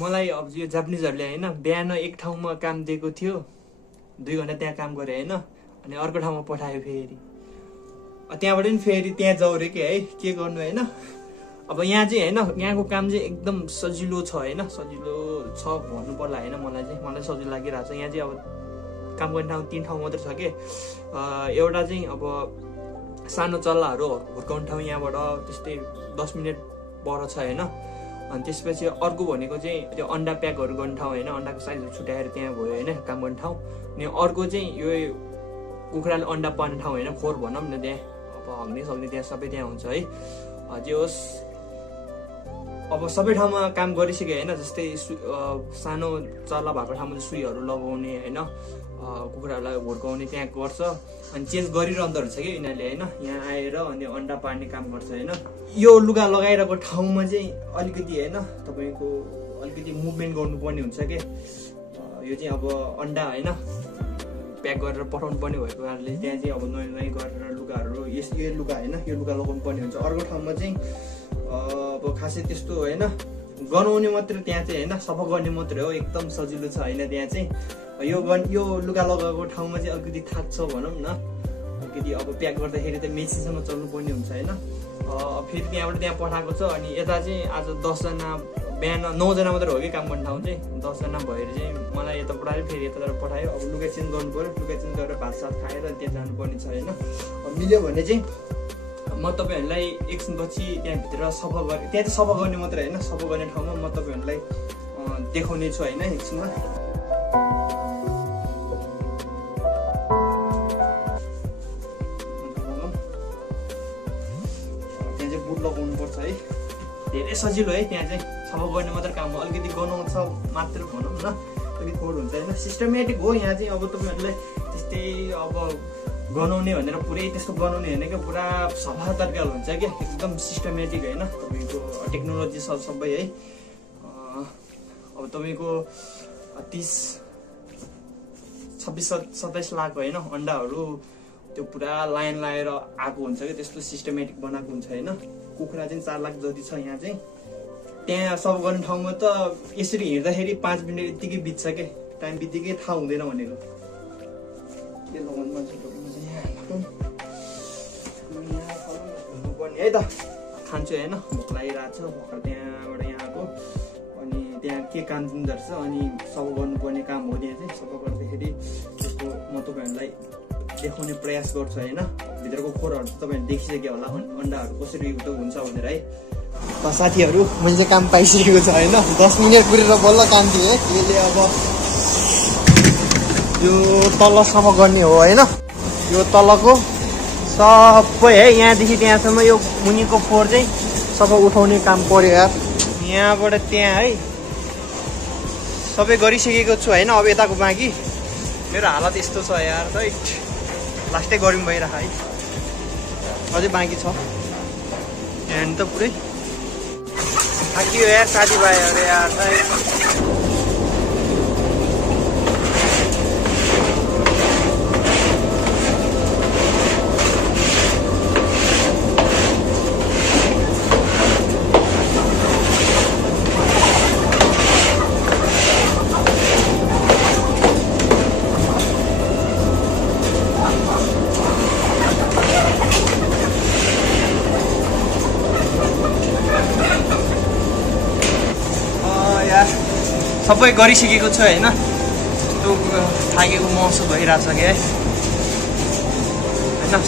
मलाई अब यो जापानिजहरुले हैन बिहान एक ठाउँमा काम दिएको थियो 2 घण्टा त्यहाँ काम गरे हैन अनि अर्को ठाउँमा पठायो फेरि त्यहाँबाट नि फेरि त्यहाँ जाऊ रे के है के गर्नु हैन अब यहाँ चाहिँ हैन यहाँको काम चाहिँ एकदम सजिलो छ हैन सजिलो छ भन्नु पर्ला हैन मलाई सजिलो लागिरहेछ यहाँ चाहिँ अब काम गर्ने ठाउँ 3 ठाउँ मात्र छ के एउटा चाहिँ अब सानो चल्लाहरु हुर्काउने ठाउँ यहाँबाट त्यस्तै 10 मिनेट पर छ हैन अनि त्यसपछि अर्को भनेको चाहिँ त्यो अन्डा प्याकहरु गर्ने ठाउँ हैन अन्डाको साइजहरु छुट्याएर त्यहाँ भयो हैन काम गर्ने ठाउँ अनि अर्को चाहिँ यो कुखुराले अन्डा पार्ने ठाउँ हैन खोर भनौं न त्यहाँ अब हग्ने सक्ने त्यहाँ सबै त्यहाँ हुन्छ है जे होस् अब सबै ठाउँमा काम गरिसके हैन जस्तै सानो चल्ला भएको ठाउँमा सुईहरु लगाउने हैन कुखुरालाई हुर्काउने त्यहाँ गर्छ अनि चेन्ज गरिरहँदो रहेछ के यिनीहरुले हैन यहाँ आएर अनि अन्डा पार्ने काम गर्छ हैन यो लुगा लगाइरहेको ठाउँमा चाहिँ अलिकति हैन तपाईको अलिकति मुभमेन्ट गर्नुपर्ने हुन्छ के यो चाहिँ अब अन्डा हैन प्याक गरेर पठाउनु पर्ने भएको कारणले त्यहाँ चाहिँ अब नयाँ गरेर लुगाहरु यो लुगा हैन यो लुगा लगाउनु पर्ने हुन्छ अर्को ठाउँमा चाहिँ अब खासै त्यस्तो हैन गनाउने मात्र त्यहाँ चाहिँ हैन सफा गर्ने मात्र हो एकदम सजिलो छ हैन त्यहाँ चाहिँ यो लुगा लगाएको ठाउँमा चाहिँ अलिकति थाक्छ भनौं न अलिकति अब प्याक गर्दाखेरि त मेसिनसम्म चल्नु पर्ने हुन्छ हैन फेरि त्यहाँबाट त्यहाँ पठाएको छ अनि यता चाहिँ आज 10 जना बिहान 9 जना मात्र हो कि काम गर्ने ठाउँ चाहिँ 10 जना भएर चाहिँ मलाई यता पठायो फेरि यताबाट पठायो अब लुगा चेन्ज गर्नु पर्यो लुगा चेन्ज गरेर भात सात खाएर त्यहाँ जानुपर्ने छ हैन मिल्यो भने चाहिँ म तपाईहरुलाई एकछिनपछि त्यहाँ भित्र सफा गर्ने त्यहाँ चाहिँ सफा गर्ने मात्र हैन सफा गर्ने ठाउँमा म तपाईहरुलाई देखाउने छु हैन एकछिनमा त्यहाँ चाहिँ बुट लगाउनु पर्छ है धेरै सजिलो है त्यहाँ चाहिँ सफा गर्ने मात्र काम हो अलिकति गनाउँछ मात्र भनौं न अलिकति खोर हुन्छ हैन सिस्टमेटिक हो यहाँ चाहिँ अब तपाईहरुलाई त्यस्तै अब गनाउने भनेर पुरै त्यस्तो गनाउने हैन के पुरा सफा तरिकाले हुन्छ के एकदम सिस्टमेटिक हैन तपाईको टेक्नोलोजी छ सबै है अब तपाईको 30 26 27 लाख हैन अन्डाहरु त्यो पुरा लाइन लाएर आको हुन्छ के त्यस्तो सिस्टमेटिक बनाएको हुन्छ हैन कुखुरा चाहिँ 4 लाख जति छ यहाँ चाहिँ त्यहाँ सब गर्ने ठाउँमा त यसरी हिँड्दाखेरि 5 मिनेट यतिकै बित्छ के टाइम बित्तिकै थाहा हुँदैन भनेको के लगाउनु मन छ है त खान्छु हैन भोक लागिरहेछ भर्खर त्यहाँबाट यहाँ आएको अनि त्यहाँ के काम दिँदो रहेछ अनि सबै गर्नुपर्ने काम हो त्यहाँ चाहिँ सबै गर्दाखेरि त्यसको म तपाईहरुलाई देखाउने प्रयास गर्छु हैन भित्रको खोरहरु तपाईहरुले देखिसक्यो होला अन्डाहरु कसरी हुन्छ भनेर है त साथीहरु मैले काम पाइसकेको छ हैन 10 मिनेट पुरेर बल्ल काम दिए यसले अब यो तल सफा गर्ने हो हैन यो तलको सबै है यहाँदेखि त्यहाँसम्म यो मुनिको फोर चाहिँ सबै उठाउने काम पर्यो यार यहाँबाट त्यहाँ है सबै गरिसकेको छु हैन अब यताको बाँकी मेरो हालत यस्तो छ यार दैट लास्टै गरौँ भइराख है अझै बाँकी छ एन्ड त पुरै थाकियो यार साथीभाइहरु यार सबै गरिसकेको छु हैन त्यो थाकेको महसुस भइराछ के हैन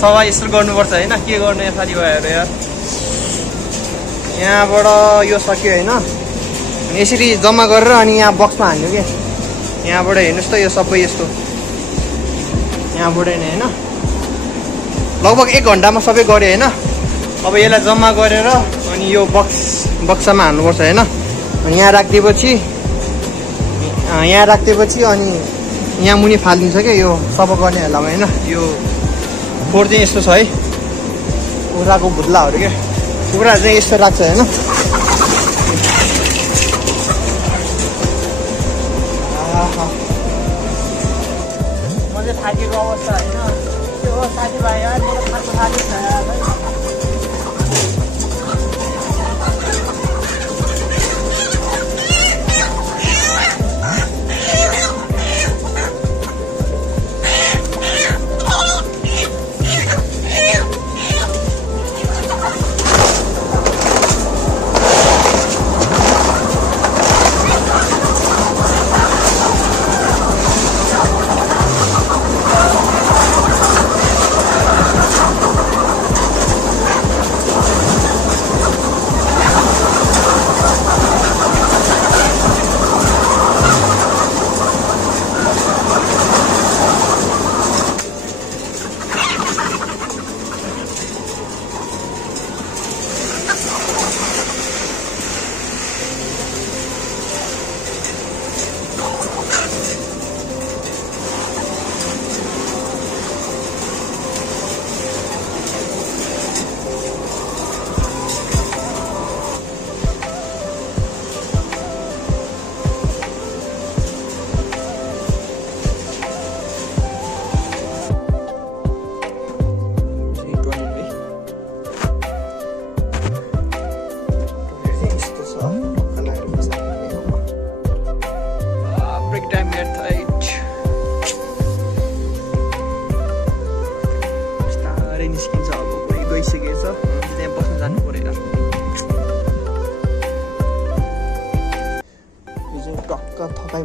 सभा यसो गर्नुपर्छ हैन के गर्ने साथीभाइहरु यार यहाँबाट यो सक्यो हैन यसरी जम्मा गरेर अनि यहाँ बक्समा हाल्नु के यहाँबाट हेर्नुस् त यो सबै यस्तो यहाँबाट नै हैन लगभग 1 घण्टामा सबै गरे हैन अब यसलाई जम्मा गरेर अनि यो बक्समा हाल्नुपर्छ हैन अनि यहाँ राख्दिएपछि अनि यहाँ मुनि फालिदिन्छ के यो सफा गर्ने बेलामा हैन यो फोर चाहिँ यस्तो छ है कुखुराको भुत्लाहरु के कुखुराहरु चाहिँ यस्तो राख्छ हैन म चाहिँ थाकेको अवस्था हैन त्यो हो साथीभाइ यार मेरो खाएको थाकेको छ यार टक्क थकाइ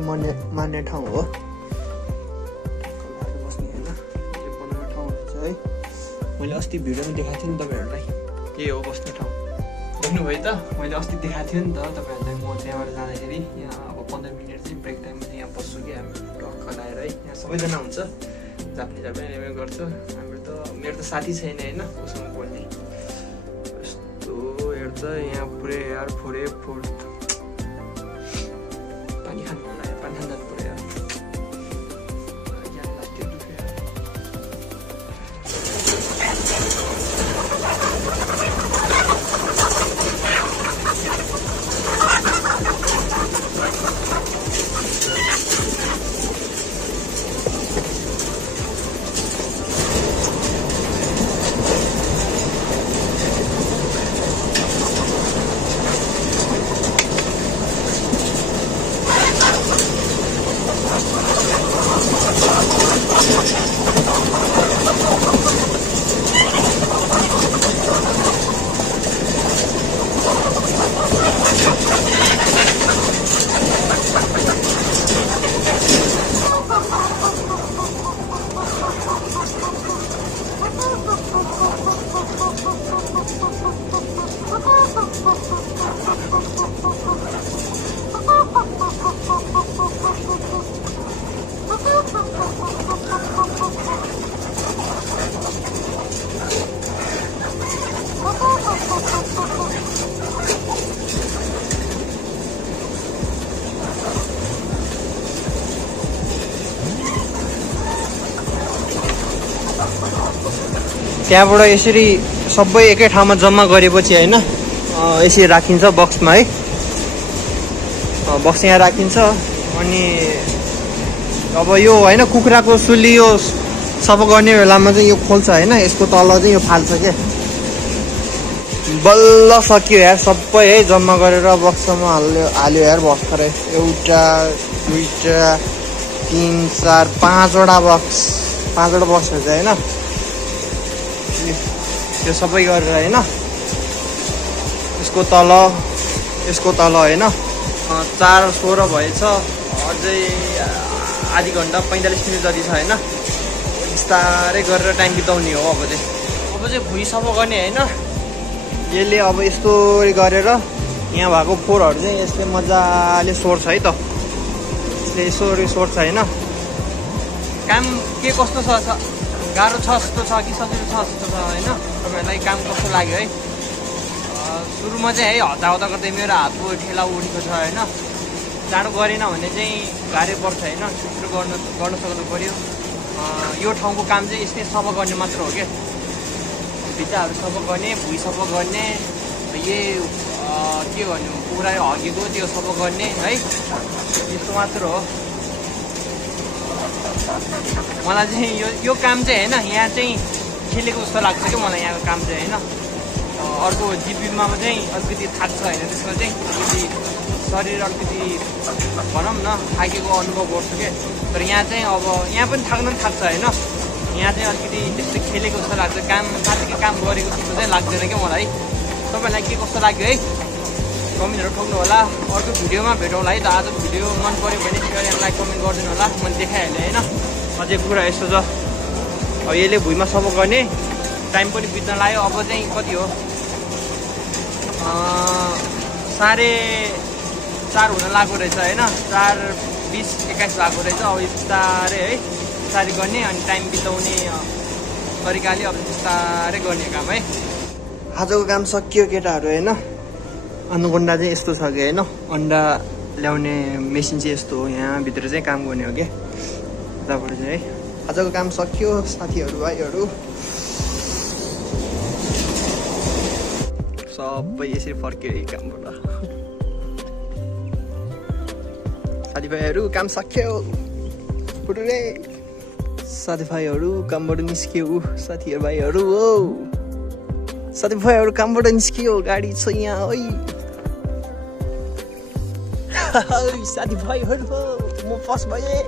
मार्ने ठाउँ हो। बस्ने होइन यो बनाउने ठाउँ हुन्छ है। मैले अस्ति भिडियोमा देखाएको थिएँ नि तपाईँहरूलाई, के हो बस्ने ठाउँ देख्नुभयो त। मैले अस्ति देखाएको थिएँ नि त तपाईँहरूलाई। म त्यहाँबाट जाँदाखेरि यहाँ अब 15 मिनट चाहिँ ब्रेक टाइममा चाहिँ यहाँ बस्छु कि हामी टक्क लाएर है। यहाँ सबैजना हुन्छ, जाप्ने एमए गर्छ। हाम्रो त मेरो त साथी छैन होइन उसँग बोल्ने। यस्तो हेर्छ यहाँ पुरै यार फोरे फोर पानी खानु मन लाग्यो, पानी खानु जानु पऱ्यो यार। त्यहाँबाट यसरी सबै एकै ठाउँमा जम्मा गरेपछि होइन यसरी राखिन्छ बक्समा है। बक्स यहाँ राखिन्छ। अनि अब यो होइन कुखुराको सुली यो सफा गर्ने बेलामा चाहिँ यो खोल्छ होइन। यसको तल चाहिँ यो फाल्छ के। बल्ल सक्यो यार सबै है जम्मा गरेर बक्समा हाल्यो यार भर्खरै। एउटा दुईटा तिन चार पाँचवटा बक्स हुन्छ होइन। यो सबै गरेर होइन यसको तल होइन 4:16 भएछ। अझै आधी घन्टा 45 मिनट जति छ होइन। बिस्तारै गरेर टाइम बिताउने हो अब चाहिँ भुइँ सफा गर्ने होइन। यसले अब यस्तो गरेर यहाँ भएको फोहोरहरू चाहिँ यसले मजाले सोर्छ है त। यसले यसरी सोर्छ होइन। काम के कस्तो छ गाह्रो छ जस्तो छ कि सजिलो छ जस्तो छ होइन। तपाईँहरूलाई काम कस्तो लाग्यो है। सुरुमा चाहिँ है हताहता गर्दै मेरो हातको ठेला उठेको छ होइन। चाँडो गरेन भने चाहिँ गाह्रो पर्छ होइन। छिटो गर्न सक्नु पऱ्यो। यो ठाउँको काम चाहिँ यस्तै सफा गर्ने मात्र हो क्या। भित्ताहरू सफा गर्ने, भुइँ सफा गर्ने, के भन्नु पुरा हगेको त्यो सफा गर्ने है, यस्तो मात्र हो। मलाई चाहिँ यो काम चाहिँ होइन यहाँ चाहिँ खेलेको जस्तो लाग्छ क्या मलाई यहाँको काम चाहिँ होइन। अर्को जिपीमा चाहिँ अलिकति थाक्छ होइन। त्यसमा चाहिँ अलिकति शरीर अलिकति भनौँ न थाकेको अनुभव गर्छु क्या। तर यहाँ चाहिँ अब यहाँ पनि थाक्छ होइन। यहाँ चाहिँ अलिकति त्यस्तो खेलेको जस्तो लाग्छ। काम साथीको काम गरेको जस्तो चाहिँ लाग्दैन क्या मलाई। तपाईँलाई के कस्तो लाग्यो है कमेन्टहरू ठोक्नु होला। अर्को भिडियोमा भेटौँला है त। आज भिडियो मन पऱ्यो भने सेयर एन्ड लाइक कमेन्ट गरिदिनु होला। मैले देखाइहालेँ होइन। अझै कुरा यस्तो छ अब यसले भुइँमा सफा गर्ने टाइम पनि बित्न लाग्यो। अब चाहिँ कति हो 4:30 हुन लाग्यो रहेछ होइन। 4:20-21 भएको रहेछ। अब बिस्तारै है बिस्तारै गर्ने अनि टाइम बिताउने तरिकाले अब बिस्तारै गर्ने काम है। आजको काम सकियो केटाहरू होइन। अनुगन्डा चाहिँ यस्तो छ कि होइन। अन्डा ल्याउने मेसिन चाहिँ यस्तो हो। यहाँभित्र चाहिँ काम गर्ने हो क्या उताबाट चाहिँ है। आजको काम सकियो साथीहरू भाइहरू। सबै यसरी फर्क्यो है कामबाट। साथीभाइहरू काम सक्यो। पुरै साथीभाइहरू कामबाट निस्कियो। साथीभाइहरू हो साथीभाइहरू कामबाट निस्कियो। गाडी छ यहाँ है। साथीभाइहरू म फर्स्ट भएँ।